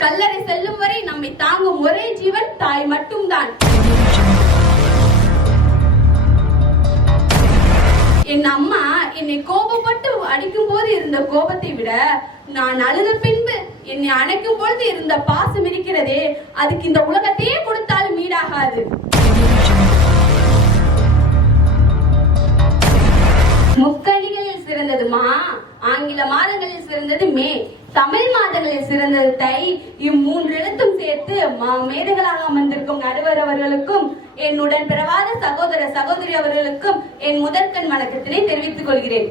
கல்லறை செல்லும் வரை நம்மை தாங்கும் ஒரே ஜீவன் தாய் மட்டும்தான். என் அம்மா என்னை கோபப்பட்டு அடிக்கும் போது இருந்த கோபத்தை விட நான் அழுத பின்பு என்னை அணைக்கும் பொழுது இருந்த பாசம் இருக்கிறதே அதுக்கு இந்த உலகத்தையே கொடுத்தாலும் ஈடாகாது முக்கணிகளில் சிறந்தது மா ஆங்கில மாதங்களில் சிறந்தது மே. தமிழ் மாதங்களில் சிறந்த தை இம்மூன்று எழுத்தும் சேர்த்து மா மேதைகளாக அமர்ந்திருக்கும் நடுவர் அவர்களுக்கும் என்னுடன் பிறவாத சகோதர சகோதரி அவர்களுக்கும் என் முதற்கண் வணக்கத்தினை தெரிவித்துக் கொள்கிறேன்.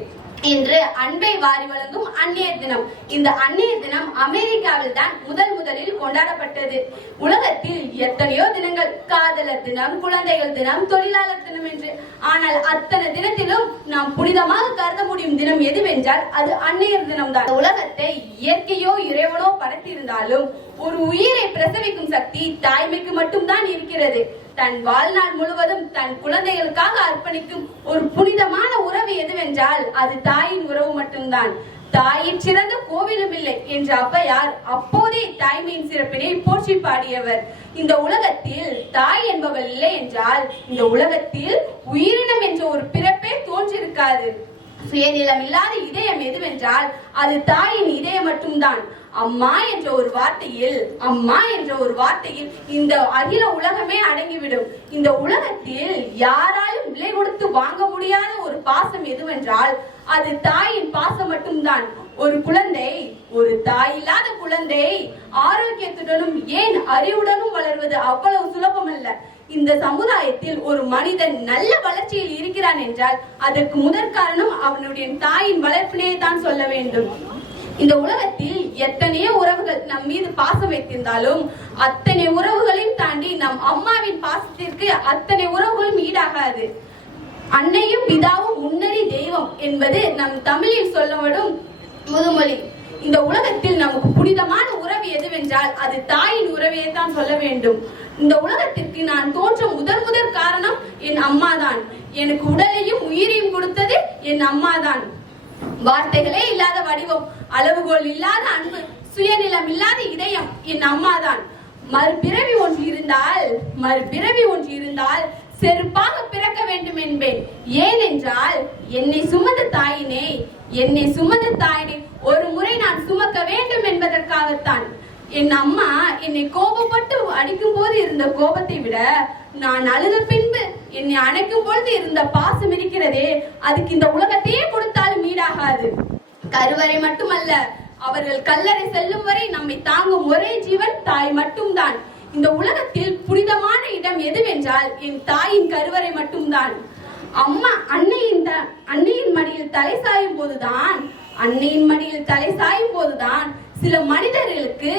இன்று அன்பை வாரி வழங்கும் அந்நியர் தினம். இந்த அந்நியர் தினம் அமெரிக்காவில் தான் முதல் முதலில் கொண்டாடப்பட்டது. உலகத்தில் எத்தனையோ தினங்கள் காதலர் தினம் குழந்தைகள் தினம் தொழிலாளர் தினம் என்று. ஆனால் அத்தனை தினத்திலும் நாம் புனிதமாக கருத முடியும் தினம் எதுவென்றால் அது அந்நியர் தினம் தான் உலகத்தை இயற்கையோ இறைவனோ படைத்திருந்தாலும் ஒரு உயிரை பிரசவிக்கும் சக்தி தாய்மைக்கு மட்டும்தான் இருக்கிறது. தன் வாழ்நாள் முழுவதும் தன் குழந்தைகளுக்காக அர்ப்பணிக்கும் ஒரு புனிதமான உறவு எதுவென்றால் அது தாயின் உறவு மட்டும்தான். தாயின் சிறந்த கோவிலும் இல்லை என்ற அப்பையார் அப்போதே தாய்மையின் சிறப்பினை போற்றி பாடியவர். இந்த உலகத்தில் தாய் என்பவள் இல்லை என்றால் இந்த உலகத்தில் உயிரினம் என்ற ஒரு பிறப்பே தோன்றிருக்காது. சுயநிலம் இல்லாத இதயம் எதுவென்றால் அது தாயின் இதயம் மட்டும்தான். அம்மா என்ற ஒரு வார்த்தையில் அம்மா என்ற ஒரு வார்த்தையில் இந்த அகில உலகமே அடங்கிவிடும். இந்த உலகத்தில் யாராலும் விலை கொடுத்து வாங்க முடியாத ஒரு பாசம் எதுவென்றால் அது தாயின் பாசம் மட்டும்தான். ஒரு குழந்தை ஒரு தாய் இல்லாத குழந்தை ஆரோக்கியத்துடனும் ஏன் அறிவுடனும் வளர்வது அவ்வளவு சுலபம் அல்ல இந்த சமுதாயத்தில் ஒரு மனிதன் நல்ல வளர்ச்சியில் இருக்கிறான் என்றால் அதற்கு முதற் காரணம் அவனுடைய தாயின் வளர்ப்பினை தான் சொல்ல வேண்டும். இந்த உலகத்தில் எத்தனையோ உறவுகள் நம் மீது பாசம் வைத்திருந்தாலும் அத்தனை உறவுகளையும் தாண்டி நம் அம்மாவின் பாசத்திற்கு அத்தனை உறவுகளும் ஈடாகாது. அன்னையும் பிதாவும் முன்னறி தெய்வம் என்பது நம் தமிழில் சொல்லப்படும் முதுமொழி. இந்த உலகத்தில் நமக்கு புனிதமான உறவு எதுவென்றால் அது தாயின் உறவையே தான் சொல்ல வேண்டும். இந்த உலகத்திற்கு நான் தோன்ற முதல் முதல் காரணம் என் அம்மாதான். எனக்கு உடலையும் உயிரையும் கொடுத்தது என் அம்மாதான். வார்த்தைகளே இல்லாத வடிவம் அளவுகோல் இல்லாத அன்பு சுயநிலம் இல்லாத இதயம் என் அம்மாதான். மறுபிறவி ஒன்று இருந்தால் மறுபிறவி ஒன்று இருந்தால் செருப்பாக பிறக்க வேண்டும் என்பேன். ஏனென்றால் என்னை சுமந்த தாயினே என்னை சுமந்த தாயினை ஒரு முறை நான் சுமக்க வேண்டும் என்பதற்காகத்தான். என் அம்மா என்னை கோபப்பட்டு அடிக்கும் போது இருந்த கோபத்தை விட நான் அழுத பின்பு என்னை அணைக்கும் பொழுது இருந்த பாசம் இருக்கிறதே அதுக்கு இந்த உலகத்தையே கொடுத்தாலும் ஈடாகாது. கருவறை மட்டுமல்ல அவர்கள் கல்லறை செல்லும் வரை நம்மை தாங்கும் ஒரே ஜீவன் தாய் மட்டும்தான். இந்த உலகத்தில் புனிதமான இடம் எதுவென்றால் என் தாயின் கருவறை மட்டும்தான். அம்மா அன்னையின் அன்னையின் மடியில் தலை சாயும் போதுதான் அன்னையின் மடியில் தலை சாயும் போதுதான் சில மனிதர்களுக்கு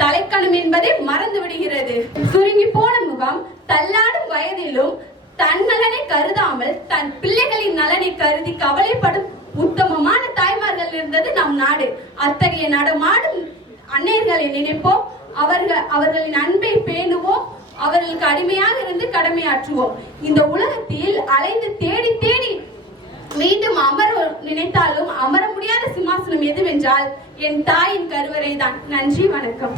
தலைக்கணம் என்பதை மறந்து விடுகிறது. சுருங்கி போன முகம் தள்ளாடும் வயதிலும் தன் நலனை கருதாமல் தன் பிள்ளைகளின் நலனை கருதி கவலைப்படும் உத்தமமான தாய்மார்கள் இருந்தது நம் நாடு. அத்தகைய நடமாடும் அன்னையர்களை நினைப்போம். அவர்கள் அவர்களின் அன்பை பேணுவோம். அவர்களுக்கு அடிமையாக இருந்து கடமையாற்றுவோம். இந்த உலகத்தில் அலைந்து தேடி தேடி மீண்டும் அமர நினைத்தாலும் அமர முடியாத சிம்மாசனம் எதுவென்றால் என் தாயின் கருவறை தான் நன்றி வணக்கம்.